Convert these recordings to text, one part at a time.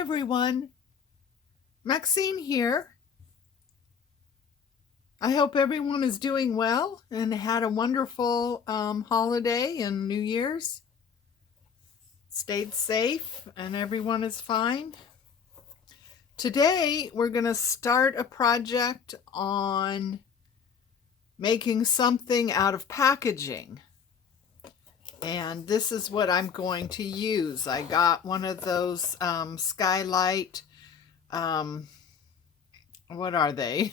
everyone, Maxine here. I hope everyone is doing well and had a wonderful holiday and New Year's. Stayed safe and everyone is fine. Today we're going to start a project on making something out of packaging. And this is what I'm going to use. I got one of those skylight, what are they?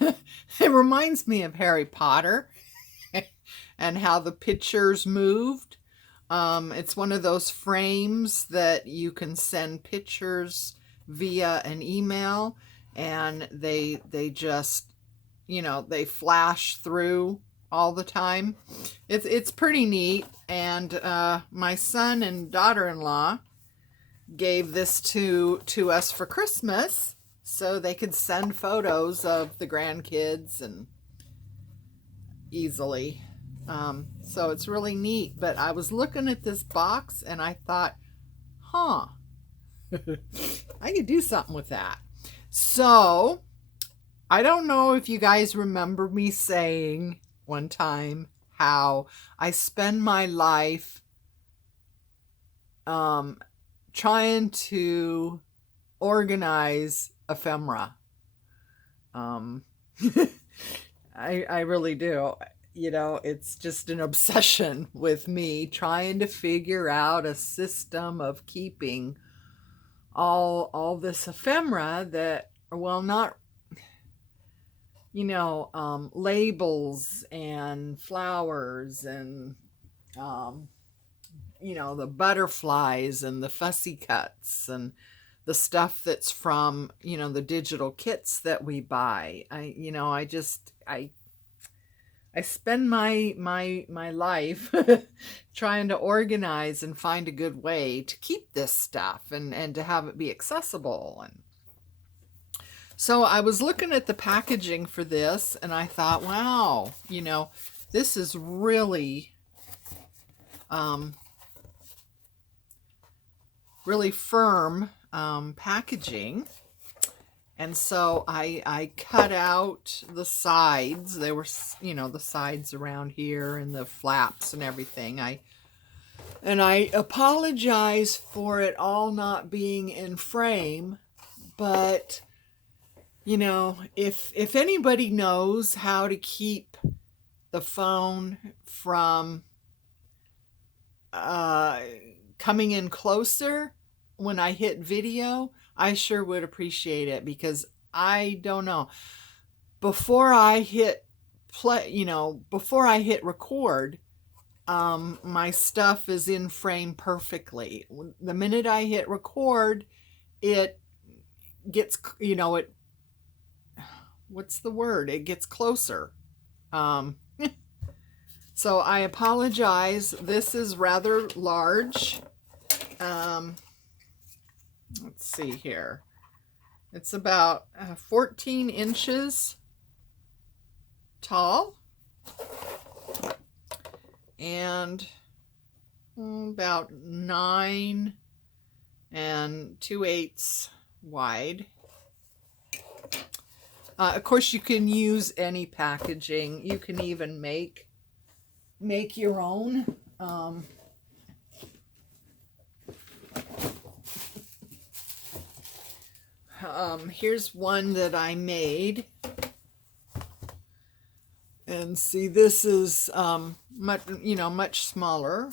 It reminds me of Harry Potter and how the pictures moved. It's one of those frames that you can send pictures via an email, and they just, they flash through all the time. It's pretty neat. And my son and daughter-in-law gave this to us for Christmas so they could send photos of the grandkids and easily. So it's really neat. But I was looking at this box and I thought, I could do something with that. So I don't know if you guys remember me saying one time how I spend my life trying to organize ephemera. I really do. It's just an obsession with me trying to figure out a system of keeping all this ephemera that, well, not labels and flowers and, the butterflies and the fussy cuts and the stuff that's from, the digital kits that we buy. I spend my life trying to organize and find a good way to keep this stuff and to have it be accessible. And so I was looking at the packaging for this and I thought, wow, this is really, really firm packaging. And so I cut out the sides. There were, the sides around here and the flaps and everything. I apologize for it all not being in frame, but if anybody knows how to keep the phone from coming in closer when I hit video, I sure would appreciate it, because I don't know. Before I hit play, before I hit record, my stuff is in frame perfectly. The minute I hit record, it gets, what's the word? It gets closer. So I apologize. This is rather large. Let's see here. It's about 14 inches tall and about 9 2/8 wide. Of course, you can use any packaging. You can even make your own. Here's one that I made. And see, this is much smaller.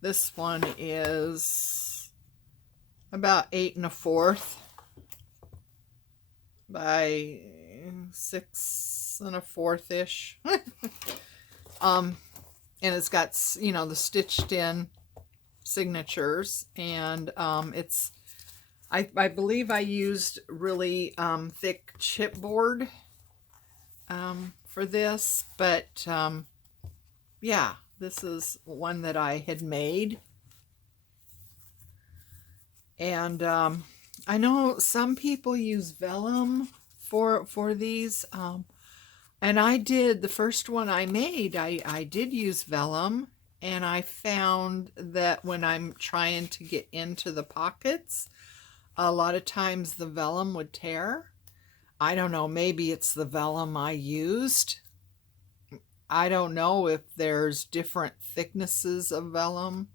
This one is about 8 1/4 by 6 1/4 ish. And it's got, the stitched in signatures, and it's, I believe I used really thick chipboard for this, but yeah, this is one that I had made. And I know some people use vellum for these, and I did. The first one I made, I did use vellum, and I found that when I'm trying to get into the pockets, a lot of times the vellum would tear. I don't know, maybe it's the vellum I used. I don't know if there's different thicknesses of vellum.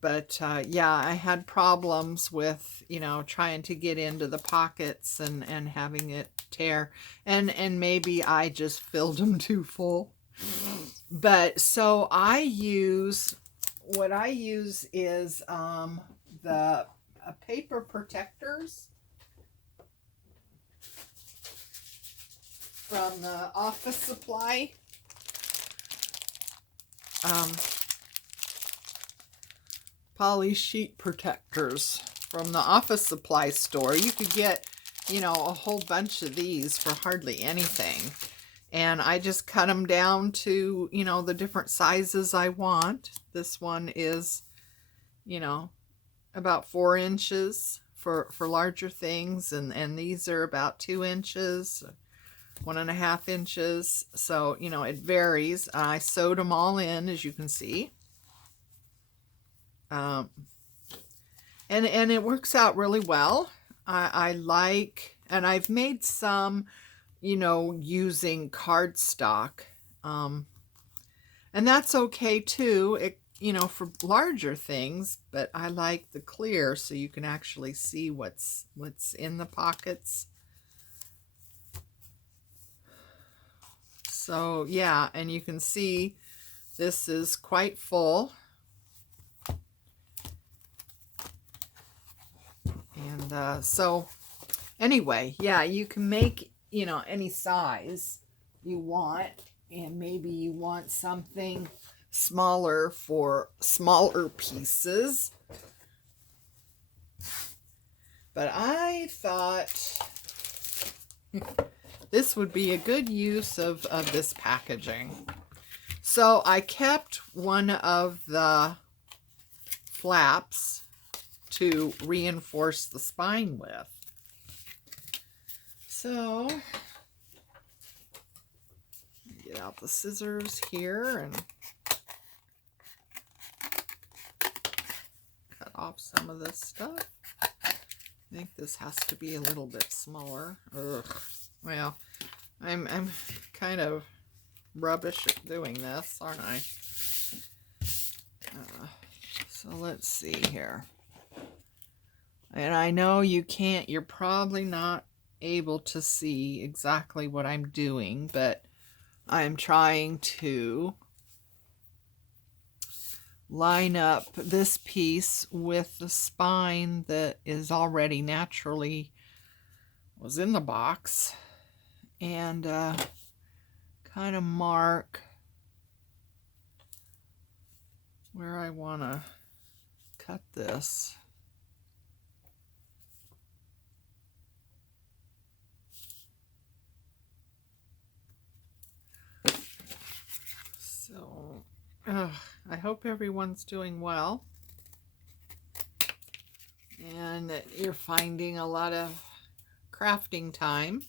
But yeah, I had problems with, trying to get into the pockets and having it tear. And maybe I just filled them too full. But so what I use is the paper protectors from the office supply. Poly sheet protectors from the office supply store. You could get, a whole bunch of these for hardly anything. And I just cut them down to, the different sizes I want. This one is, about 4 inches for larger things. And these are about 2 inches, 1.5 inches. So, it varies. I sewed them all in, as you can see. And it works out really well. I like, and I've made some, using cardstock. And that's okay too, for larger things, but I like the clear so you can actually see what's in the pockets. So yeah, and you can see this is quite full. And so anyway, yeah, you can make, any size you want, and maybe you want something smaller for smaller pieces. But I thought this would be a good use of this packaging. So I kept one of the flaps to reinforce the spine with. So, get out the scissors here and cut off some of this stuff. I think this has to be a little bit smaller. Ugh. Well, I'm kind of rubbish at doing this, aren't I? So let's see here. And I know you're probably not able to see exactly what I'm doing, but I'm trying to line up this piece with the spine that is already naturally was in the box, and kind of mark where I want to cut this. So, I hope everyone's doing well and that you're finding a lot of crafting time.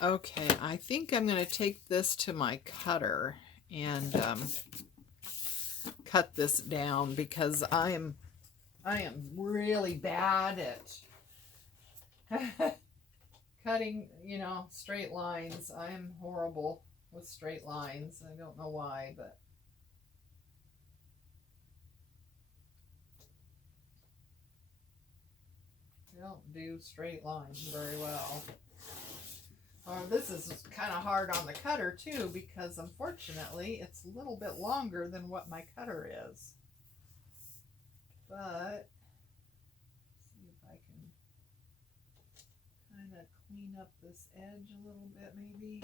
Okay, I think I'm going to take this to my cutter and cut this down, because I am really bad at cutting, straight lines. I am horrible with straight lines. I don't know why, but I don't do straight lines very well. This is kind of hard on the cutter too, because unfortunately it's a little bit longer than what my cutter is. But see if I can kind of clean up this edge a little bit, maybe.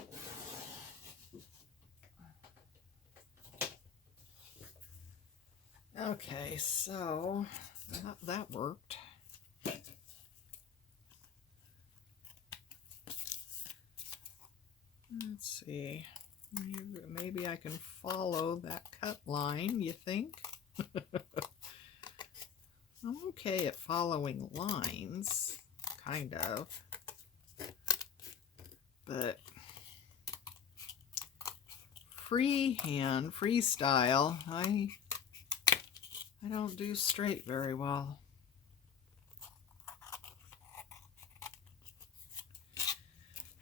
Okay, so that worked. Let's see. Maybe I can follow that cut line, you think? I'm okay at following lines, kind of. But freestyle, I don't do straight very well.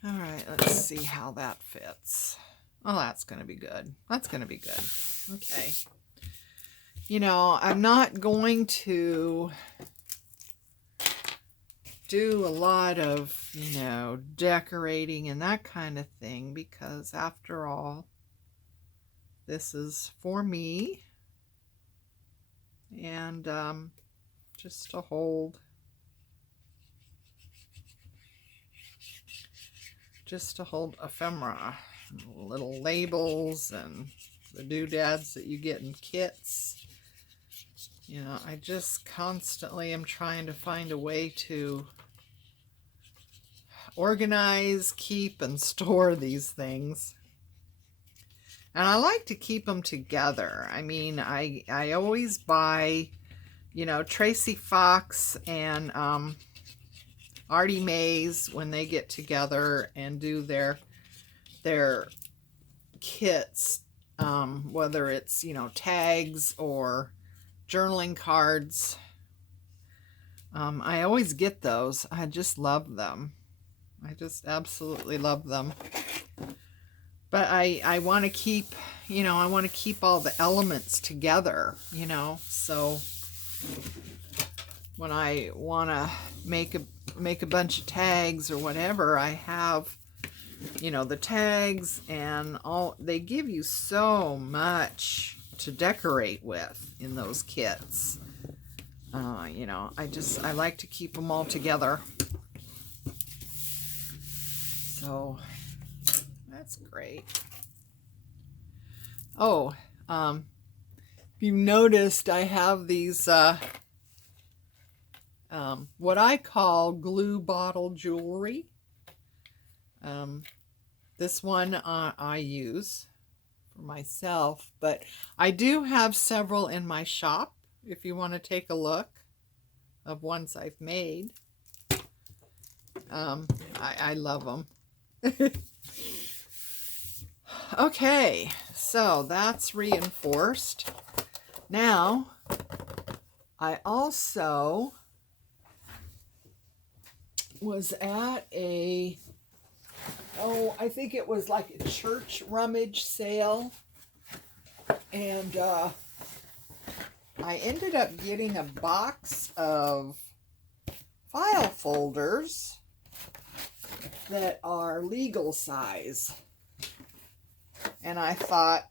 All right, let's see how that fits. Oh, that's going to be good. That's going to be good. Okay. You know, I'm not going to do a lot of, you know, decorating and that kind of thing because after all, this is for me and just to hold ephemera, little labels and the doodads that you get in kits. You know, I just constantly am trying to find a way to organize, keep, and store these things. And I like to keep them together. I mean, I always buy, you know, Tracy Fox and Artie Mays when they get together and do their kits, whether it's, you know, tags or journaling cards. I always get those. I just love them. I just absolutely love them. But I want to keep, you know, I want to keep all the elements together, you know. So when I want to make a bunch of tags or whatever, I have, you know, the tags and all. They give you so much to decorate with in those kits. You know, I like to keep them all together. So that's great. Oh, if you noticed, I have these what I call glue bottle jewelry. This one I use for myself, but I do have several in my shop if you want to take a look of ones I've made. I love them. Okay, so that's reinforced. Now, I also was at I think it was like a church rummage sale, and I ended up getting a box of file folders that are legal size. And I thought,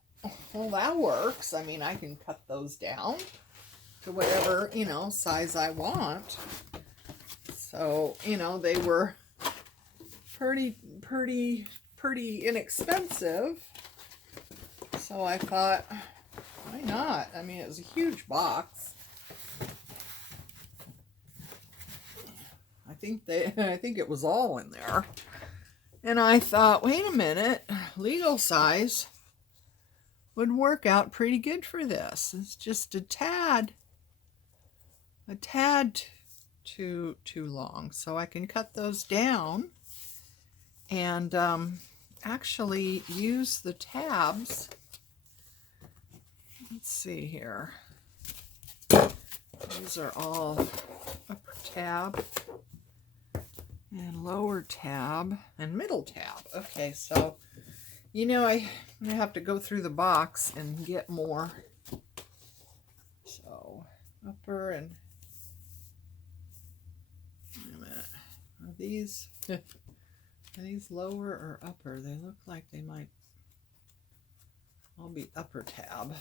well, that works. I mean, I can cut those down to whatever, you know, size I want. So, you know, they were pretty inexpensive. So I thought, why not? I mean, it was a huge box. I think it was all in there. And I thought, wait a minute, legal size would work out pretty good for this. It's just a tad too long. So I can cut those down and actually use the tabs. Let's see here. These are all upper tab and lower tab and middle tab. Okay, so, you know, I'm going to have to go through the box and get more. So, upper and, wait a minute, are these lower or upper? They look like they might all be upper tab.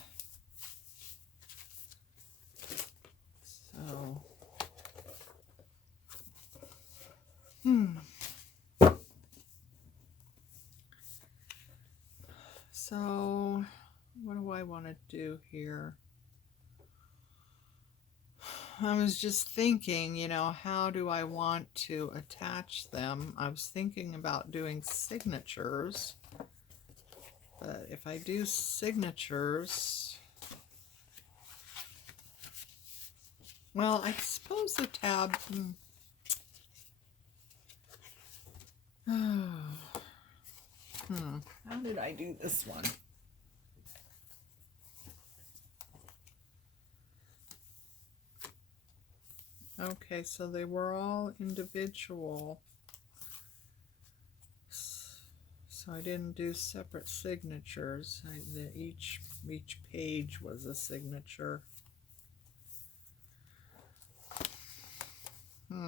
So, So, what do I want to do here? I was just thinking, you know, how do I want to attach them? I was thinking about doing signatures, but if I do signatures, well, I suppose the tab, how did I do this one? Okay, so they were all individual. so I didn't do separate signatures. Each page was a signature. Wait a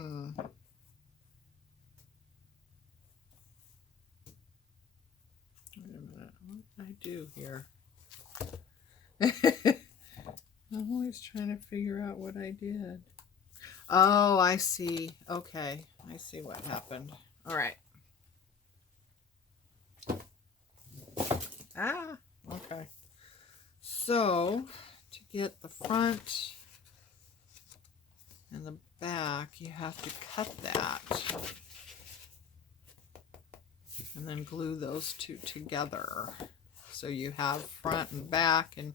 minute. What did I do here? I'm always trying to figure out what I did. Oh, I see. Okay. I see what happened. All right. Ah, okay. So, to get the front and the back, you have to cut that. And then glue those two together. So you have front and back, and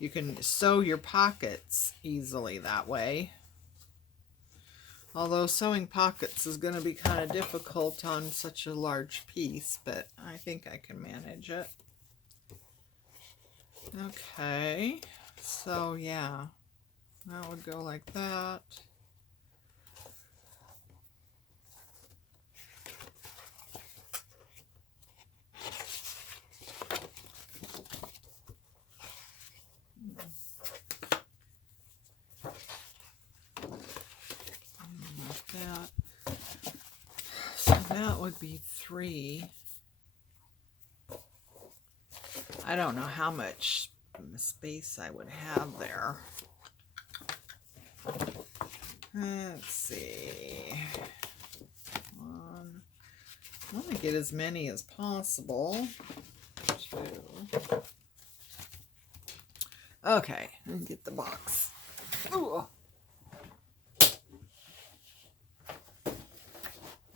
you can sew your pockets easily that way. Although sewing pockets is going to be kind of difficult on such a large piece, but I think I can manage it. Okay, so yeah, that would go like that. That. So that would be 3. I don't know how much space I would have there. Let's see. One. I want to get as many as possible. 2. Okay, let me get the box. Ooh.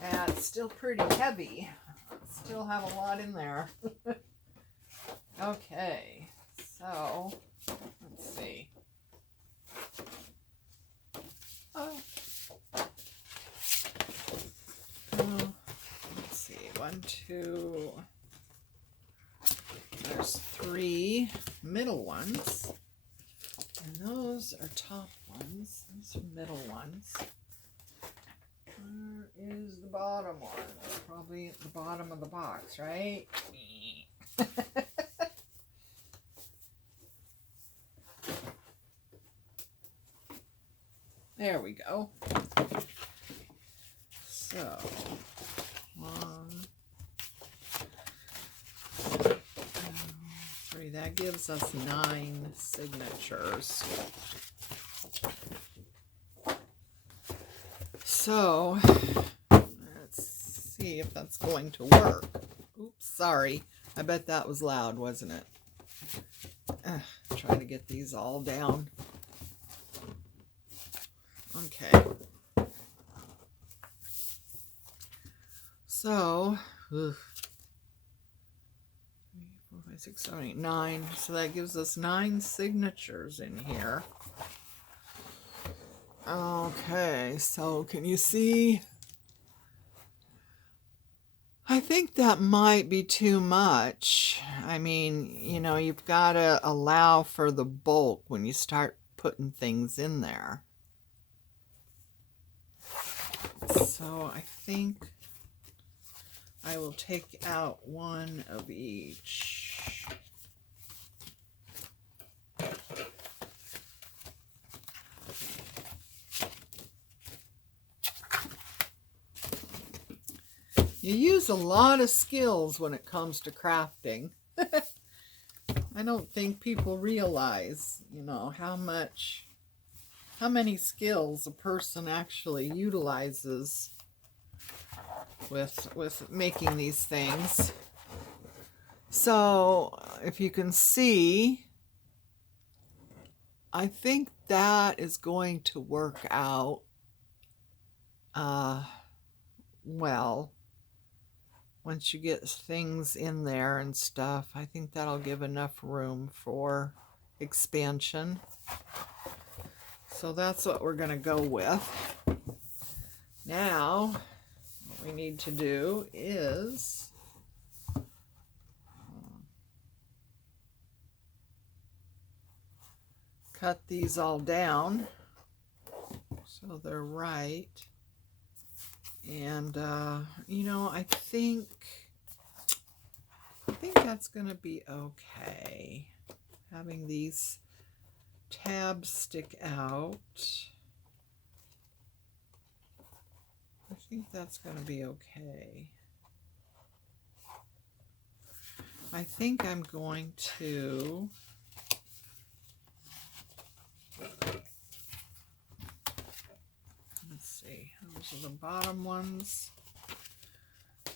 Yeah, it's still pretty heavy. Still have a lot in there. Okay, so let's see. Let's see. 1, 2. There's 3 middle ones, and those are top ones. Those are middle ones. Where is the bottom one? It's probably at the bottom of the box, right? There we go. So, 1, 2, 3. That gives us 9 signatures. So, let's see if that's going to work. Oops, sorry. I bet that was loud, wasn't it? Trying to get these all down. Okay. So, 3, 4, 5, 6, 7, 8, 9. So that gives us 9 signatures in here. Okay, so can you see? I think that might be too much. I mean, you know, you've got to allow for the bulk when you start putting things in there. So I think I will take out 1 of each. You use a lot of skills when it comes to crafting. I don't think people realize, you know, how many skills a person actually utilizes with making these things. So, if you can see, I think that is going to work out well. Once you get things in there and stuff, I think that'll give enough room for expansion. So that's what we're going to go with. Now, what we need to do is cut these all down so they're right. And, you know, I think I think that's going to be okay. Having these tabs stick out. I think that's going to be okay. I think I'm going to let's see, those are the bottom ones.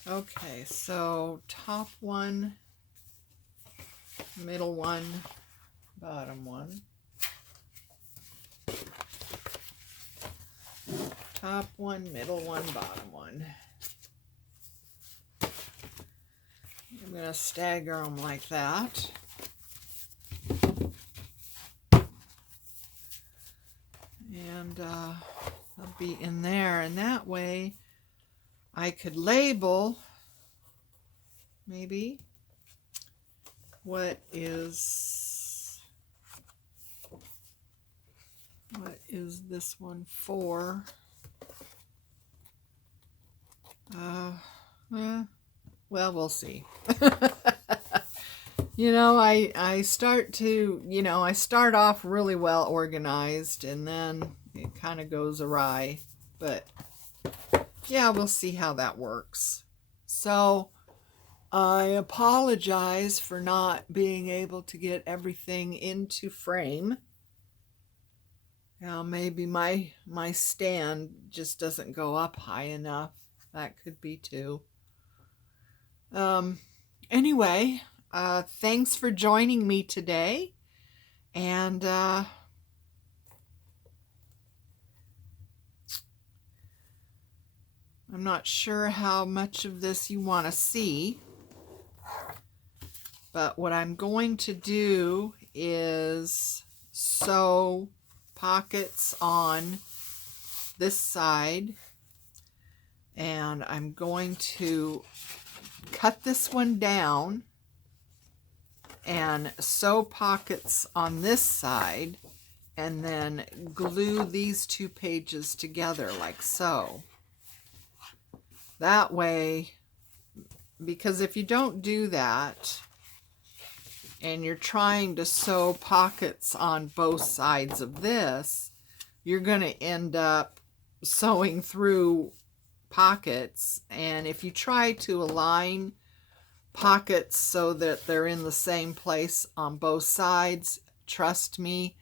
Okay, so top one, middle one, bottom one. Top one, middle one, bottom one. I'm going to stagger them like that. And they'll be in there. And that way I could label maybe what is this one for? Well, we'll see. You know, I start off really well organized, and then it kind of goes awry. But yeah, we'll see how that works. So I apologize for not being able to get everything into frame. Now, maybe my stand just doesn't go up high enough. That could be too. Anyway, thanks for joining me today. And I'm not sure how much of this you want to see. But what I'm going to do is sew pockets on this side, and I'm going to cut this one down and sew pockets on this side, and then glue these two pages together like so. That way, because if you don't do that and you're trying to sew pockets on both sides of this, you're going to end up sewing through pockets. And if you try to align pockets so that they're in the same place on both sides, trust me,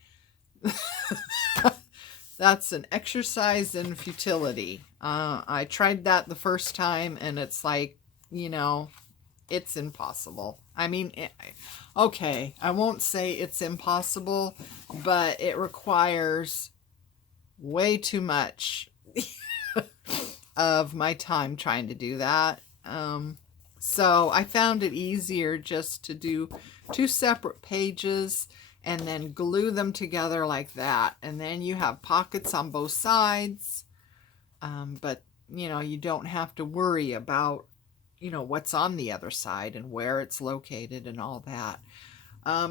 that's an exercise in futility. I tried that the first time, and it's like, you know, it's impossible. I mean, okay, I won't say it's impossible, but it requires way too much of my time trying to do that. So I found it easier just to do two separate pages and then glue them together like that. And then you have pockets on both sides. But, you know, you don't have to worry about, you know, what's on the other side and where it's located and all that.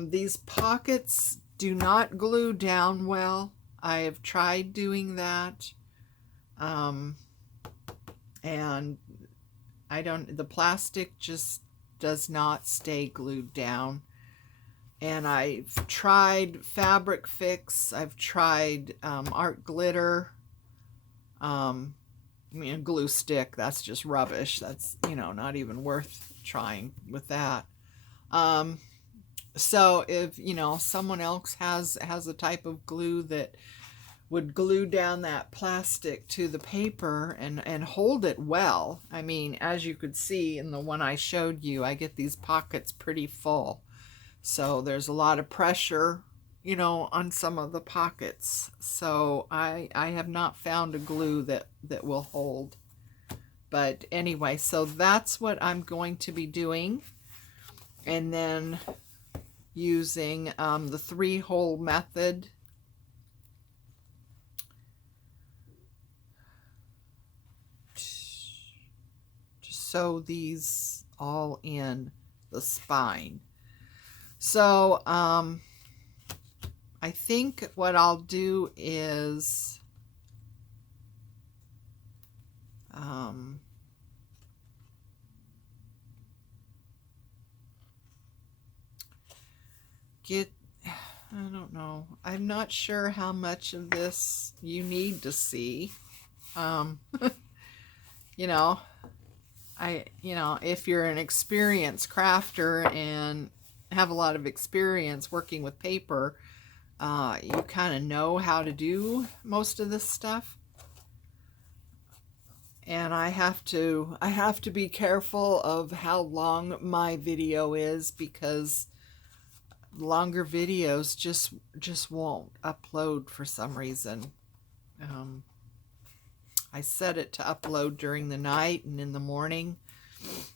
These pockets do not glue down well. I have tried doing that. And the plastic just does not stay glued down. And I've tried Fabric Fix. I've tried Art Glitter. I mean, glue stick, that's just rubbish. That's, you know, not even worth trying with that. So if, you know, someone else has a type of glue that would glue down that plastic to the paper and hold it well. I mean, as you could see in the one I showed you, I get these pockets pretty full. So there's a lot of pressure, you know, on some of the pockets. So I have not found a glue that will hold. But anyway, so that's what I'm going to be doing. And then using the 3-hole method to sew these all in the spine. So I think what I'll do is get, I don't know. I'm not sure how much of this you need to see. You know, if you're an experienced crafter and have a lot of experience working with paper, you kind of know how to do most of this stuff. And I have to be careful of how long my video is, because longer videos just won't upload for some reason. I set it to upload during the night, and in the morning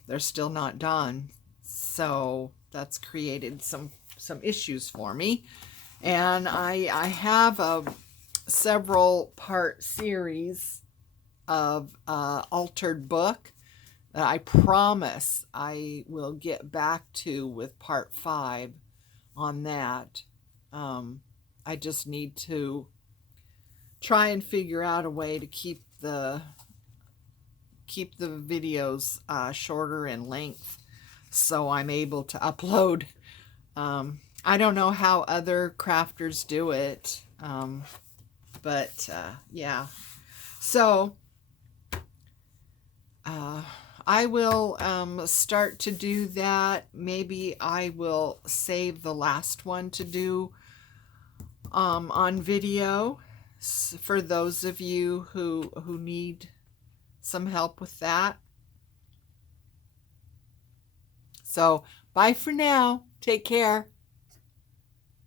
they're still not done. So that's created some issues for me. And I have a several part series of altered book that I promise I will get back to with part 5 on that. I just need to try and figure out a way to keep the videos shorter in length, so I'm able to upload. I don't know how other crafters do it, but yeah. So I will start to do that. Maybe I will save the last one to do on video for those of you who need some help with that. So bye for now. Take care.